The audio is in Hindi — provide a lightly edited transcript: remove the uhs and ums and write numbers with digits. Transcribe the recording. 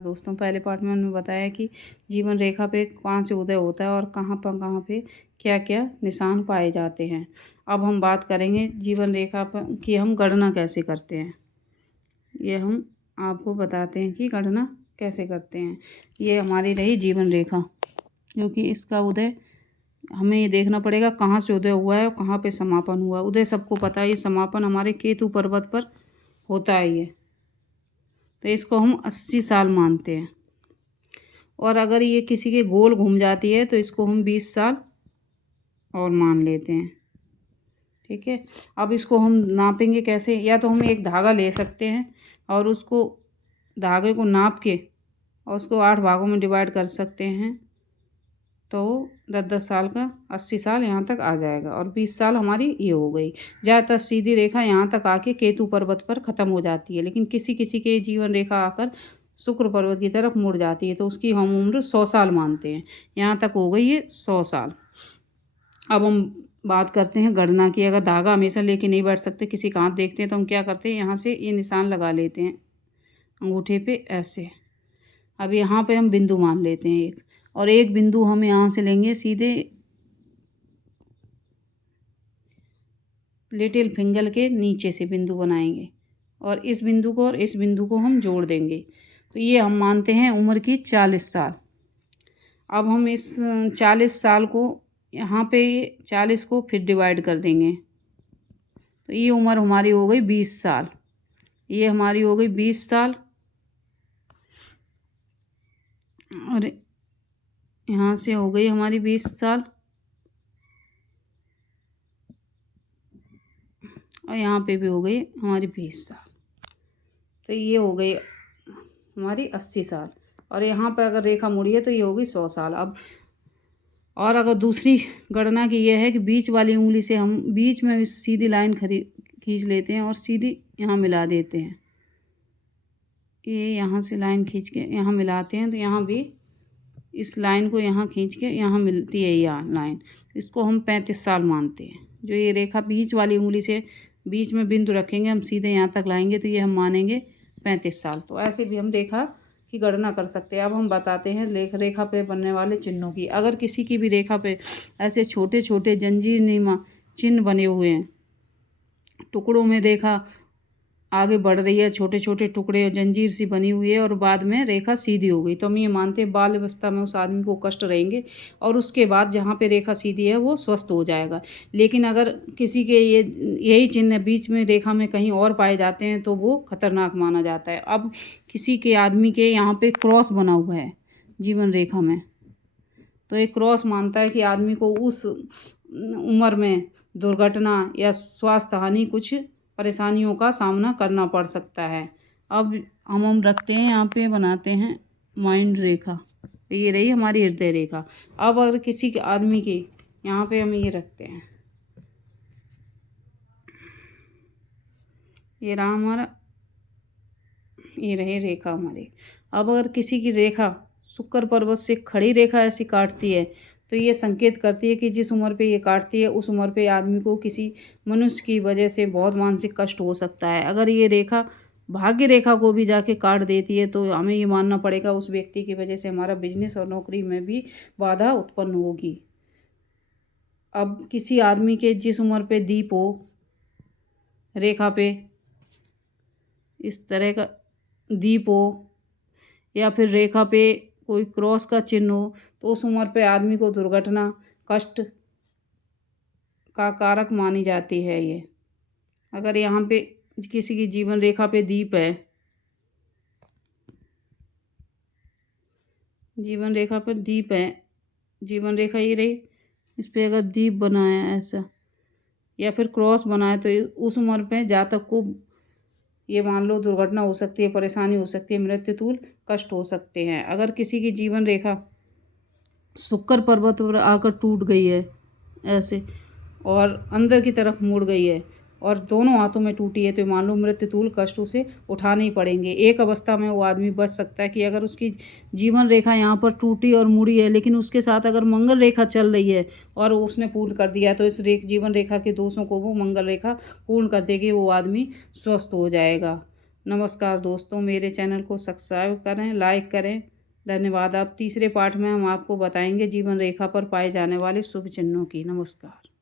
दोस्तों पहले पार्ट में उन्होंने बताया कि जीवन रेखा पे कहाँ से उदय होता है और कहाँ पे क्या क्या निशान पाए जाते हैं। अब हम बात करेंगे जीवन रेखा पर कि हम गणना कैसे करते हैं। ये हम आपको बताते हैं कि गणना कैसे करते हैं। ये हमारी रही जीवन रेखा, क्योंकि इसका उदय हमें ये देखना पड़ेगा कहाँ से उदय हुआ है और कहाँ पे समापन हुआ है। उदय सबको पता है, ये समापन हमारे केतु पर्वत पर होता है ये, तो इसको हम 80 साल मानते हैं। और अगर ये किसी के गोल घूम जाती है तो इसको हम 20 साल और मान लेते हैं। ठीक है, अब इसको हम नापेंगे कैसे? या तो हम एक धागा ले सकते हैं और उसको धागे को नाप के और उसको 8 भागों में डिवाइड कर सकते हैं, तो 10-10 साल का 80 साल यहाँ तक आ जाएगा और 20 साल हमारी ये हो गई। ज़्यादातर सीधी रेखा यहाँ तक आके केतु पर्वत पर ख़त्म हो जाती है, लेकिन किसी किसी के जीवन रेखा आकर शुक्र पर्वत की तरफ मुड़ जाती है, तो उसकी हम उम्र 100 साल मानते हैं। यहाँ तक हो गई ये 100 साल। अब हम बात करते हैं गणना की। अगर धागा हमेशा लेके नहीं बैठ सकते, किसी का हाथ देखते हैं तो हम क्या करते हैं, यहाँ से ये निशान लगा लेते हैं अंगूठे पे ऐसे। अब यहाँ पे हम बिंदु मान लेते हैं एक, और एक बिंदु हम यहाँ से लेंगे सीधे लिटिल फिंगर के नीचे से बिंदु बनाएंगे और इस बिंदु को और इस बिंदु को हम जोड़ देंगे, तो ये हम मानते हैं उम्र की 40 साल। अब हम इस 40 साल को यहाँ पे 40 को फिर डिवाइड कर देंगे, तो ये उम्र हमारी हो गई 20 साल। ये हमारी हो गई 20 साल और यहाँ से हो गई हमारी 20 साल और यहाँ पे भी हो गई हमारी 20 साल। तो ये हो गई हमारी 80 साल और यहाँ पर अगर रेखा मुड़ी है तो ये हो गई 100 साल। अब और अगर दूसरी गणना की यह है कि बीच वाली उंगली से हम बीच में सीधी लाइन खींच लेते हैं और सीधी यहाँ मिला देते हैं। ये यहाँ से लाइन खींच के यहाँ मिलाते हैं, तो यहाँ भी इस लाइन को यहाँ खींच के यहाँ मिलती है यह लाइन, इसको हम 35 साल मानते हैं। जो ये रेखा बीच वाली उंगली से बीच में बिंदु रखेंगे, हम सीधे यहाँ तक लाएंगे, तो ये हम मानेंगे 35 साल। तो ऐसे भी हम रेखा की गणना कर सकते हैं। अब हम बताते हैं रेखा पे बनने वाले चिन्हों की। अगर किसी की भी रेखा पे ऐसे छोटे छोटे जंजीरनुमा चिन्ह बने हुए हैं, टुकड़ों में रेखा आगे बढ़ रही है, छोटे छोटे टुकड़े और जंजीर सी बनी हुई है और बाद में रेखा सीधी हो गई, तो हम ये मानते हैं बाल अवस्था में उस आदमी को कष्ट रहेंगे और उसके बाद जहाँ पे रेखा सीधी है वो स्वस्थ हो जाएगा। लेकिन अगर किसी के ये यही चिन्ह बीच में रेखा में कहीं और पाए जाते हैं तो वो खतरनाक माना जाता है। अब किसी के आदमी के यहाँ पे क्रॉस बना हुआ है जीवन रेखा में, तो एक क्रॉस मानता है कि आदमी को उस उम्र में दुर्घटना या स्वास्थ्य हानि कुछ परेशानियों का सामना करना पड़ सकता है। अब हम रखते हैं यहाँ पे बनाते हैं माइंड रेखा, ये रही हमारी हृदय रेखा। अब अगर किसी के आदमी के यहाँ पे हम ये रखते हैं, ये रहा हमारा, ये रहे रेखा हमारी। अब अगर किसी की रेखा शुक्र पर्वत से खड़ी रेखा ऐसी काटती है, तो ये संकेत करती है कि जिस उम्र पे ये काटती है उस उम्र पे आदमी को किसी मनुष्य की वजह से बहुत मानसिक कष्ट हो सकता है। अगर ये रेखा भाग्य रेखा को भी जाके काट देती है तो हमें ये मानना पड़ेगा उस व्यक्ति की वजह से हमारा बिजनेस और नौकरी में भी बाधा उत्पन्न होगी। अब किसी आदमी के जिस उम्र पे दीप हो रेखा पे, इस तरह का दीप हो या फिर रेखा पे कोई क्रॉस का चिन्ह हो, तो उस उम्र पे आदमी को दुर्घटना कष्ट का कारक मानी जाती है ये। अगर यहाँ पे किसी की जीवन रेखा पे दीप है, जीवन रेखा पर दीप है, जीवन रेखा ये रही, इस पे अगर दीप बना है ऐसा या फिर क्रॉस बना है, तो उस उम्र पे जातक को ये मान लो दुर्घटना हो सकती है, परेशानी हो सकती है, मृत्युतुल्य कष्ट हो सकते हैं। अगर किसी की जीवन रेखा शुक्र पर्वत पर आकर टूट गई है ऐसे और अंदर की तरफ मुड़ गई है और दोनों हाथों में टूटी है, तो मान लो मृत्युतुल्य कष्ट उसे उठाने ही पड़ेंगे। एक अवस्था में वो आदमी बच सकता है कि अगर उसकी जीवन रेखा यहाँ पर टूटी और मुड़ी है, लेकिन उसके साथ अगर मंगल रेखा चल रही है और उसने पूर्ण कर दिया, तो इस जीवन रेखा के दोषों को वो मंगल रेखा पूर्ण कर देगी, वो आदमी स्वस्थ हो जाएगा। नमस्कार दोस्तों, मेरे चैनल को सब्सक्राइब करें, लाइक करें। धन्यवाद। अब तीसरे पाठ में हम आपको बताएंगे जीवन रेखा पर पाए जाने वाले शुभ चिन्हों की। नमस्कार।